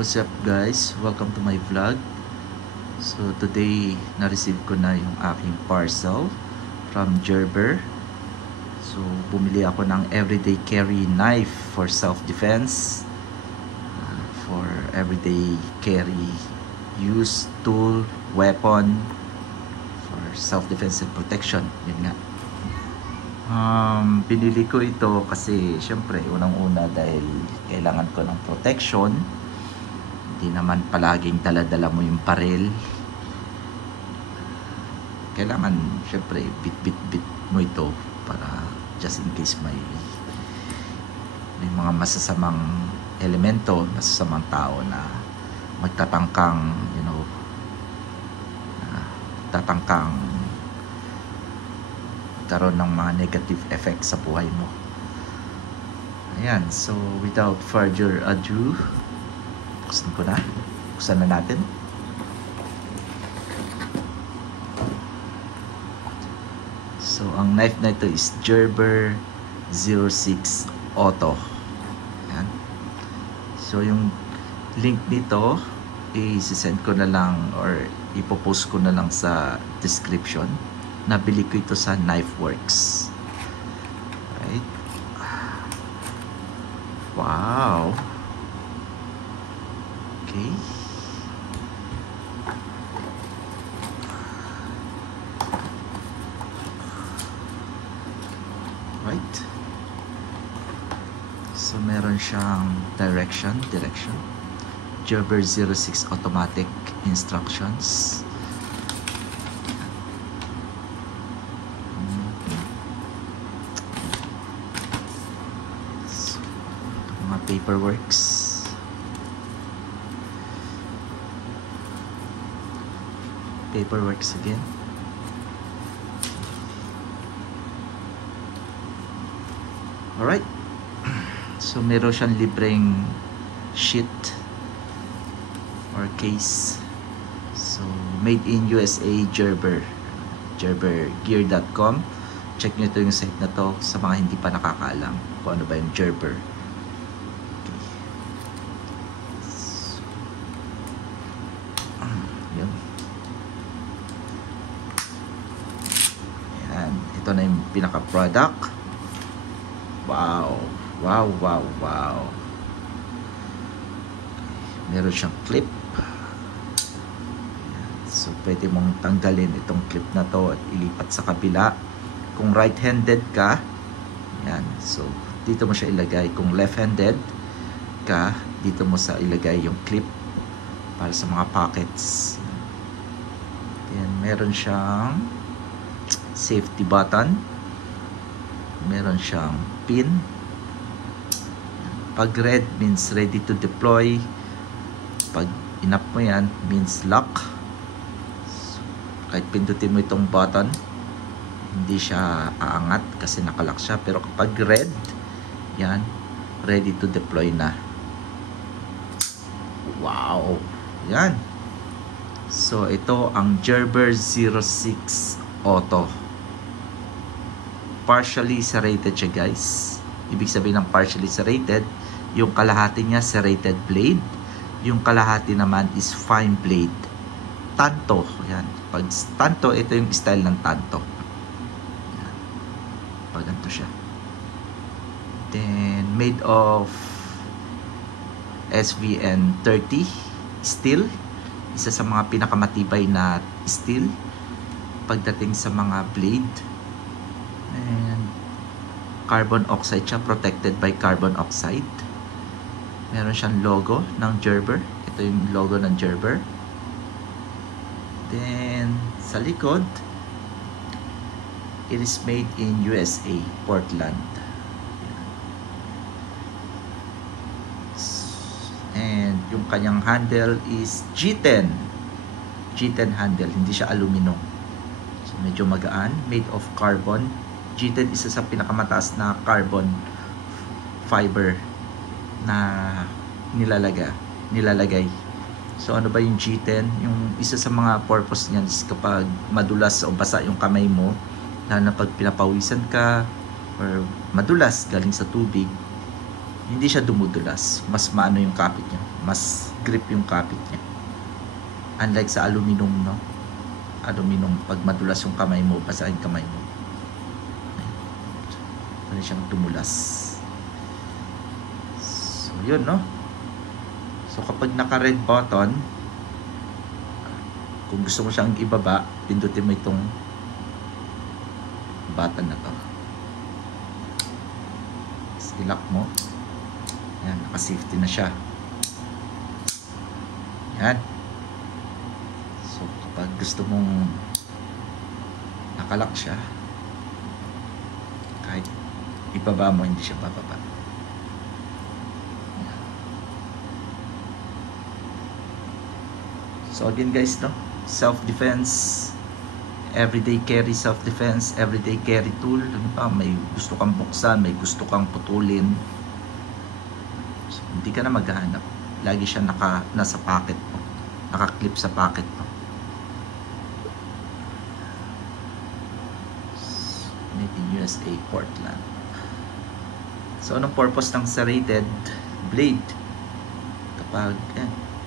What's up guys? Welcome to my vlog. So today, na-receive ko na yung aking parcel from Gerber. So bumili ako ng everyday carry knife for self-defense, for everyday carry use tool, weapon for self-defense and protection. Yun nga. Pinili ko ito kasi syempre unang-una dahil kailangan ko ng protection. Hindi naman palaging dala-dala mo yung baril. Kailangan syempre bit mo ito para just in case may mga masasamang elemento, masasamang tao na magtatangkang, tatangkang karoon ng mga negative effects sa buhay mo. Ayan, so without further ado, buksan na natin. So ang knife na ito is Gerber 06 Auto. Ayan. So yung link nito i-send ko na lang or ipopost ko na lang sa description. Nabili ko ito sa KnifeWorks. Right? Wow. Okay. Right. So meron siyang direction. Gerber 06 automatic instructions. So, mga paperworks. Paperworks again. Alright. So meron siyang libreng sheet or case. So made in USA Gerber. Gerbergear.com. Check nyo ito yung site na to sa mga hindi pa nakakaalam kung ano ba yung Gerber. Ito na yung pinaka-product. Wow. Meron siyang clip. So pwede mong tanggalin itong clip na to at ilipat sa kabila. Kung right-handed ka, yan. So dito mo siya ilagay. Kung left-handed ka, dito mo sa ilagay yung clip para sa mga pockets. Yan, meron siyang safety button, meron siyang pin. Pag red means ready to deploy, pag inap mo yan means lock. So, kahit pindutin mo itong button hindi siya aangat kasi nakalock siya, pero kapag red yan, ready to deploy na. Wow, yan. So ito ang Gerber 06 Auto. Partially serrated siya guys. Ibig sabihin ng partially serrated, yung kalahati niya serrated blade, yung kalahati naman is fine blade. Tanto, yan. Pag tanto, ito yung style ng tanto. Yan. Pag ganito siya. Then made of SVN 30 steel. Isa sa mga pinakamatibay na steel pagdating sa mga blade. And carbon oxide siya, protected by carbon oxide. Meron siyang logo ng Gerber. Ito yung logo ng Gerber. Then sa likod, it is made in USA, Portland. And yung kanyang handle is G10 handle, hindi siya aluminum. So medyo magaan, made of carbon. G10 isa sa pinakamataas na carbon fiber na nilalagay. So ano ba yung G10? Yung isa sa mga purpose niyan is kapag madulas o basa yung kamay mo, lalo na pag pinapawisan ka or madulas galing sa tubig, hindi siya dumudulas. Mas maano yung kapit niya. Mas grip yung kapit niya. Unlike sa aluminum, no? Aluminum, pag madulas yung kamay mo, basahin kamay mo. Ano siyang tumulas. So, yun, no? So, kapag naka-red button, kung gusto mo siyang ibaba, pindutin mo itong button na to. I-lock mo. Yan, naka-safety na siya. Yan. So, kapag gusto mong nakalock siya, kahit ibaba mo, hindi siya bababa. So, again guys, no? Self-defense, everyday carry self-defense, everyday carry tool. Ano pa? May gusto kang buksan, may gusto kang putulin. So, hindi ka na maghahanap. Lagi siya nasa pocket mo. Naka-clip sa pocket mo. Made in USA, Portland. So, anong purpose ng serrated blade? Kapag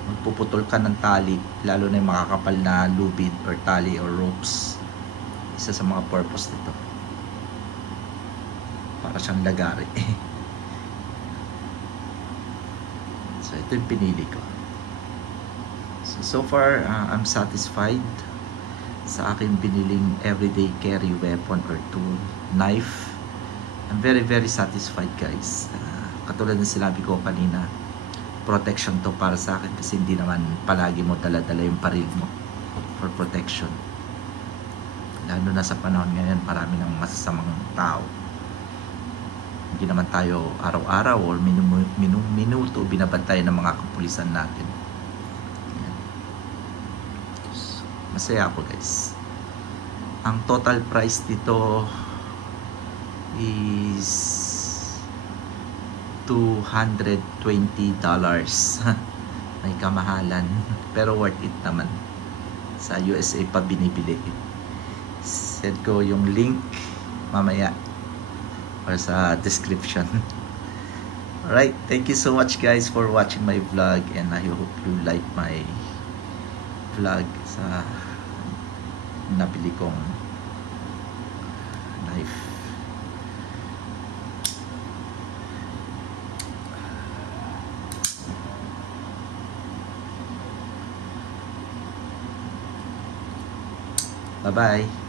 magpuputol ka ng tali, lalo na yung makakapal na lubid or tali or ropes, isa sa mga purpose nito. Para siyang lagari. So, ito yung pinili ko. So far, I'm satisfied sa aking biniling everyday carry weapon or tool, knife. I'm very satisfied guys. Katulad ng sinabi ko kanina, protection to para sa akin kasi hindi naman palagi mo dala-dala yung baril mo for protection. Lalo na sa panahon ngayon, marami ng masasamang tao. Hindi naman tayo araw-araw or minuto binabantayan ng mga kapulisan natin. Masaya ako guys. Ang total price dito is $220. May kamahalan pero worth it naman. Sa USA pa binibili. Send ko yung link mamaya or sa description. Alright, thank you so much guys for watching my vlog and I hope you like my vlog sa nabili kong knife. Bye bye.